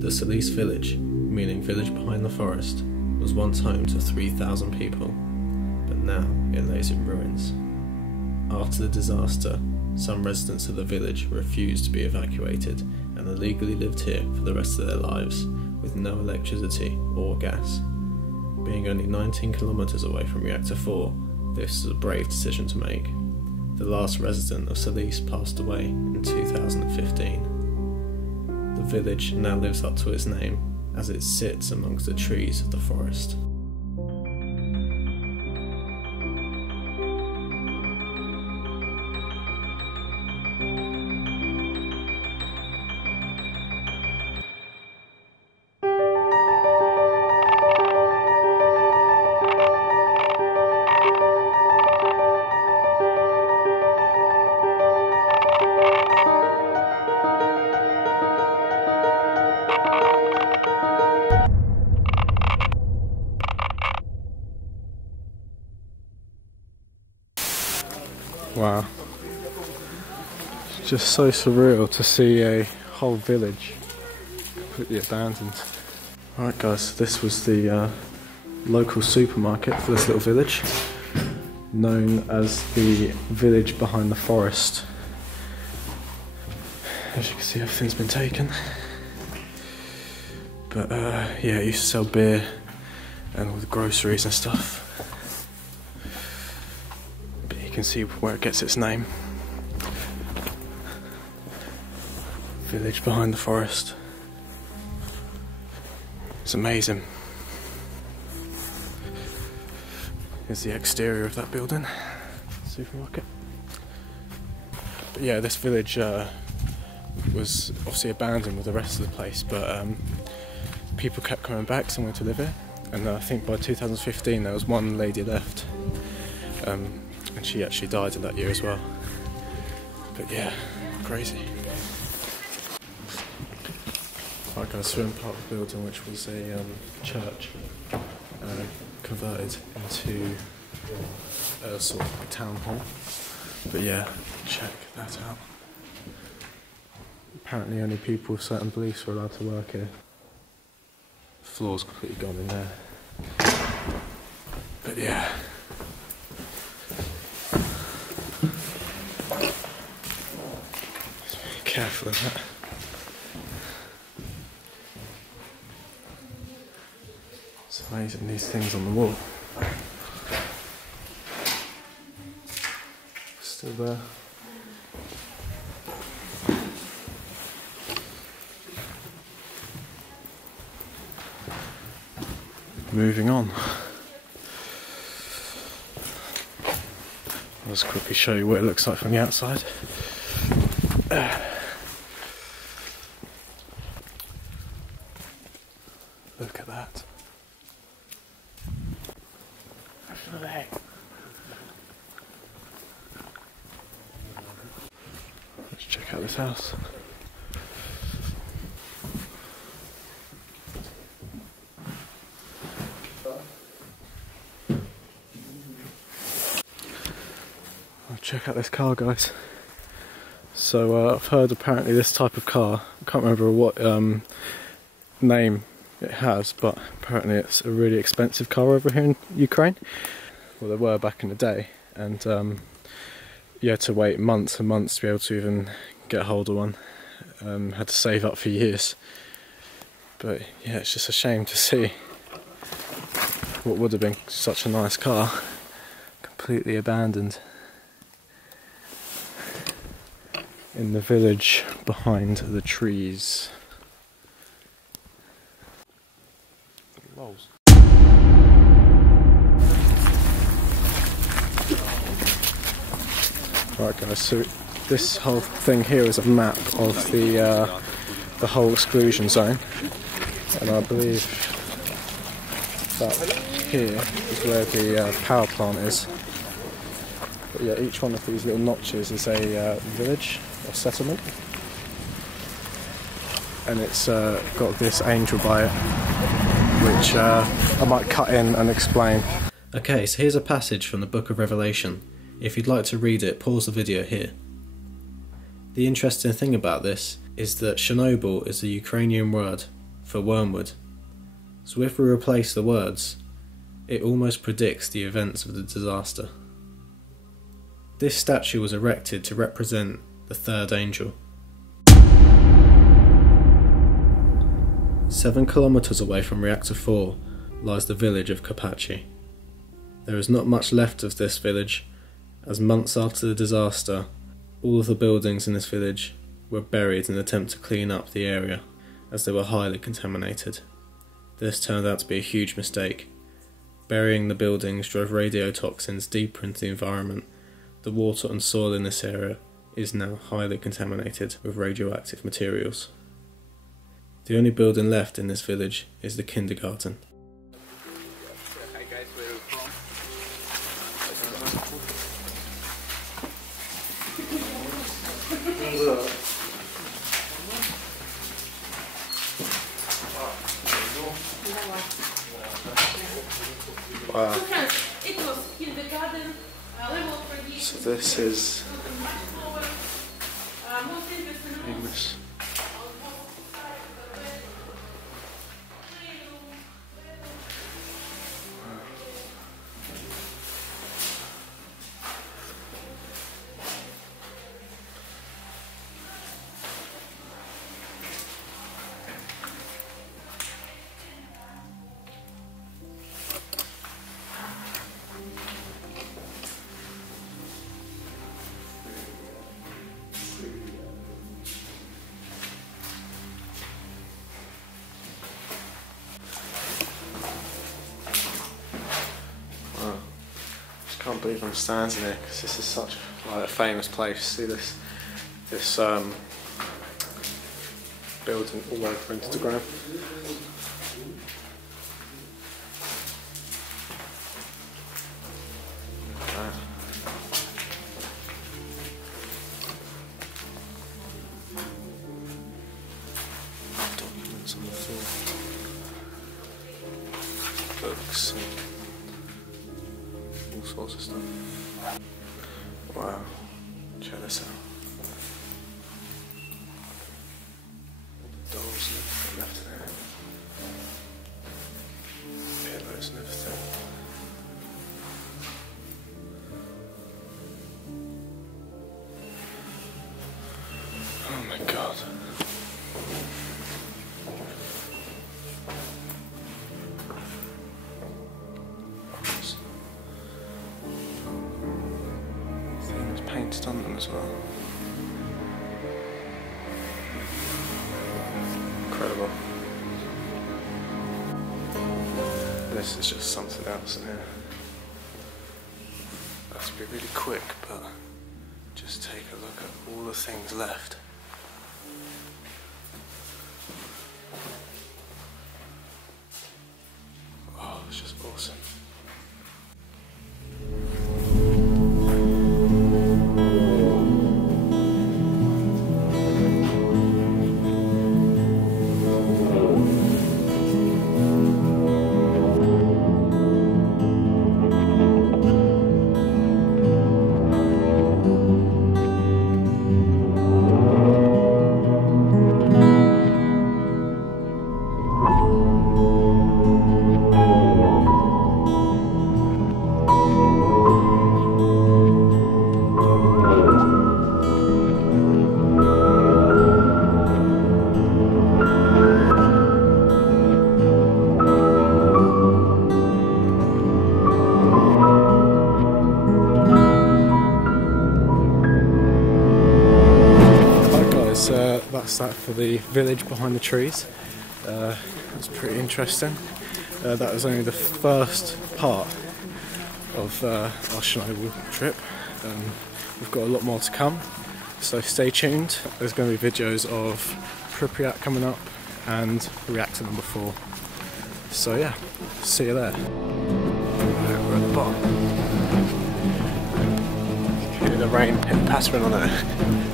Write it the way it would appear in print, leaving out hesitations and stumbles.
The Zalesye village, meaning village behind the forest, was once home to 3,000 people, but now it lays in ruins. After the disaster, some residents of the village refused to be evacuated and illegally lived here for the rest of their lives, with no electricity or gas. Being only 19 kilometers away from Reactor 4, this was a brave decision to make. The last resident of Zalesye passed away in 2015. The village now lives up to its name, as it sits amongst the trees of the forest. Wow, it's just so surreal to see a whole village completely abandoned. Alright guys, this was the local supermarket for this little village, known as the village behind the forest. As you can see, everything's been taken. But yeah, it used to sell beer and all the groceries and stuff. You can see where it gets its name. Village behind the forest. It's amazing. Here's the exterior of that building, supermarket. But yeah, this village was obviously abandoned with the rest of the place, but people kept coming back somewhere to live here, and I think by 2015 there was one lady left. And she actually died in that year as well. But yeah, crazy. Right guys, we're in part of the building which was a church converted into a sort of a town hall. But yeah, check that out. Apparently only people with certain beliefs were allowed to work here. The floor's completely gone in there. But yeah. Careful of that. It's amazing, these things on the wall. Still there. Moving on. I'll just quickly show you what it looks like from the outside. Look at that. Let's check out this house. Check out this car, guys. So I've heard apparently this type of car, I can't remember what name it has, but apparently it's a really expensive car over here in Ukraine. Well, they were back in the day, and you had to wait months and months to be able to even get hold of one. Had to save up for years. But yeah, it's just a shame to see what would have been such a nice car completely abandoned in the village behind the trees. Right guys, so this whole thing here is a map of the whole exclusion zone, and I believe that here is where the power plant is. But yeah, each one of these little notches is a village or settlement, and it's got this angel by it, which I might cut in and explain. Okay, so here's a passage from the Book of Revelation. If you'd like to read it, pause the video here. The interesting thing about this is that Chernobyl is the Ukrainian word for wormwood. So if we replace the words, it almost predicts the events of the disaster. This statue was erected to represent the third angel. 7 kilometers away from Reactor 4 lies the village of Kopachi. There is not much left of this village, as months after the disaster, all of the buildings in this village were buried in an attempt to clean up the area, as they were highly contaminated. This turned out to be a huge mistake. Burying the buildings drove radiotoxins deeper into the environment. The water and soil in this area is now highly contaminated with radioactive materials. The only building left in this village is the kindergarten. Hi guys, where are you from? Wow. So this is English. I can't believe I'm standing here because this is such like a famous place. See this building all over Instagram. Wow. Documents on the floor, books. All sorts of stuff. Wow, check this out. All the dolls left there. Pillows and everything. Oh my god. Painted on them as well. Incredible. This is just something else in here. I have to be really quick, but just take a look at all the things left. Oh, it's just awesome. That's that for the village behind the trees. That's pretty interesting. That was only the first part of our Chernobyl trip. We've got a lot more to come, so stay tuned. There's going to be videos of Pripyat coming up and reactor number 4. So yeah, see you there. We're at the bottom. You can hear the rain pattering on it.